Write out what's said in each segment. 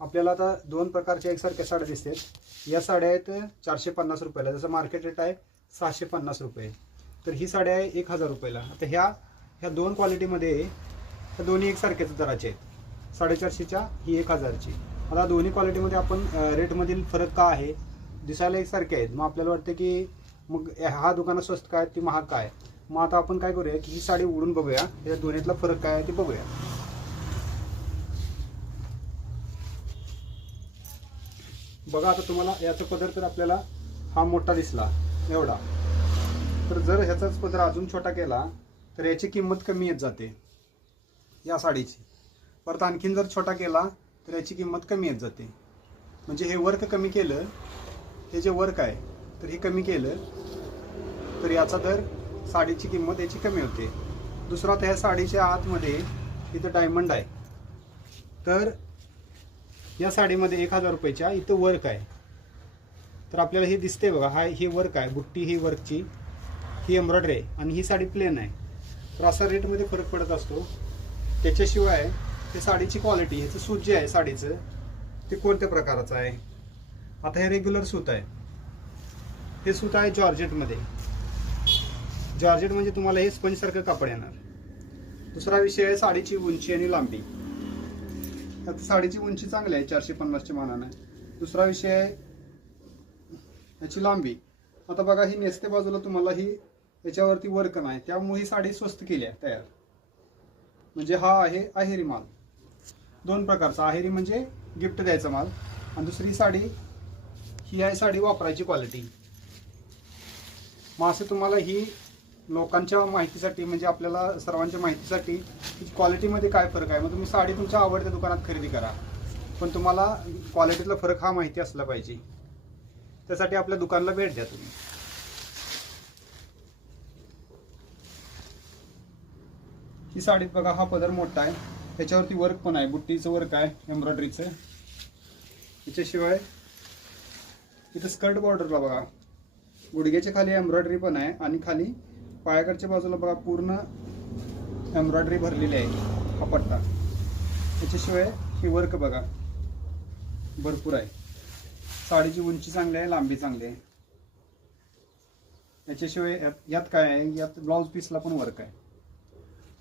आपल्याला आता दोन प्रकारच्या एकसारख्या साड्या दिसतात। या साड्या आहेत 450 रुपयाला, जसं मार्केट रेट आहे 650 रुपये। तर ही साडी आहे 1000 रुपयाला। आता ह्या दोन क्वालिटीमध्ये ह्या दोन्ही एकसारख्याच दराचे आहेत, 450च्या ही 1000ची। आता दोन्ही क्वालिटीमध्ये आपण रेटमधील फरक का आहे, दिसायला एकसारखे आहेत, मग आपल्याला वाटतं की मग हा दुकानात स्वस्त काय ती महाग काय। मग आता आपण काय करूया की ही साडी उघडून बघूया, या दोन्हीतला फरक काय आहे ते बघूया। बघा आता तुम्हाला याचा पदर तर आपल्याला हा मोठा दिसला एवढा, तर जर ह्याचाच पदर अजून छोटा केला तर याची किंमत कमी येत जाते या साडीची। परत आणखीन जर छोटा केला तर याची किंमत कमी येत जाते। म्हणजे हे वर्क कमी केलं, हे जे वर्क आहे तर हे कमी केलं तर याचा दर साडीची किंमत याची कमी होते। दुसरा, त्या साडीच्या आतमध्ये इथं डायमंड आहे, तर या साडीमध्ये 1000 रुपयाच्या इथं वर्क आहे, तर आपल्याला हे दिसते बघा, ही वर्क आहे, बुट्टी ही वर्कची, ही एम्ब्रॉयडरी आहे आणि ही साडी प्लेन आहे। तर असा रेटमध्ये फरक पडत असतो। त्याच्याशिवाय ते साडीची क्वालिटी, ह्याचं सूत जे आहे साडीचं ते कोणत्या प्रकाराचं आहे। आता हे रेग्युलर सूत आहे, हे सूत आहे जॉर्जेटमध्ये। जॉर्जेट म्हणजे तुम्हाला हे स्पंजसारखं कापड येणार। दुसरा विषय आहे साडीची उंची आणि लांबी। आता साडीची उंची चांगली आहे 450च्या मानाने। दुसरा विषय आहे याची लांबी। आता बघा, ही नेसते बाजूला तुम्हाला ही याच्यावरती वर्क नाही, त्यामुळे ही साडी स्वस्त केली आहे तयार। म्हणजे हा आहे अहेरी माल, दोन प्रकारचा। अहेरी म्हणजे गिफ्ट द्यायचा माल, आणि दुसरी साडी ही आहे साडी वापरायची क्वालिटी। मग असं तुम्हाला ही लोकांच्या माहितीसाठी, म्हणजे आपल्याला सर्वांच्या माहितीसाठी क्वालिटीमध्ये काय फरक आहे। मग तुम्ही साडी तुमच्या आवडत्या दुकानात खरेदी करा, पण तुम्हाला क्वालिटीतला फरक हा माहिती असला पाहिजे। त्यासाठी आपल्या दुकानाला भेट द्या तुम्ही। ही साडीत बघा, हा पदर मोठा आहे, त्याच्यावरती वर्क पण आहे, बुट्टीचं वर्क आहे, एम्ब्रॉयडरीचं। त्याच्याशिवाय इथं स्कर्ट बॉर्डरला बघा, गुडघ्याच्या खाली एम्ब्रॉयडरी पण आहे, आणि खाली पायाकडच्या बाजूला बघा पूर्ण एम्ब्रॉयडरी भरलेली आहे हा पट्टा। त्याच्याशिवाय ही वर्क बघा भरपूर आहे। साडीची उंची चांगली आहे, लांबी चांगली आहे। त्याच्याशिवाय यात काय आहे, यात ब्लाउज पीसला पण वर्क आहे।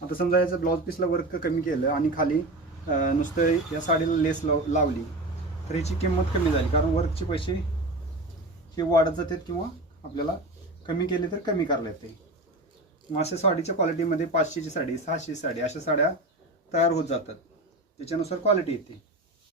आता समजा याचं ब्लाउज पीसला वर्क कमी केलं आणि खाली नुसतं या साडीला लेस लावली तर याची किंमत कमी झाली, कारण वर्कचे पैसे हे वाढत जातात किंवा आपल्याला कमी केले तर कमी करता येते। मग अशा साडीच्या क्वालिटीमध्ये 500ची साडी, 600ची साडी, अशा साड्या तयार होत जातात, त्याच्यानुसार क्वालिटी येते।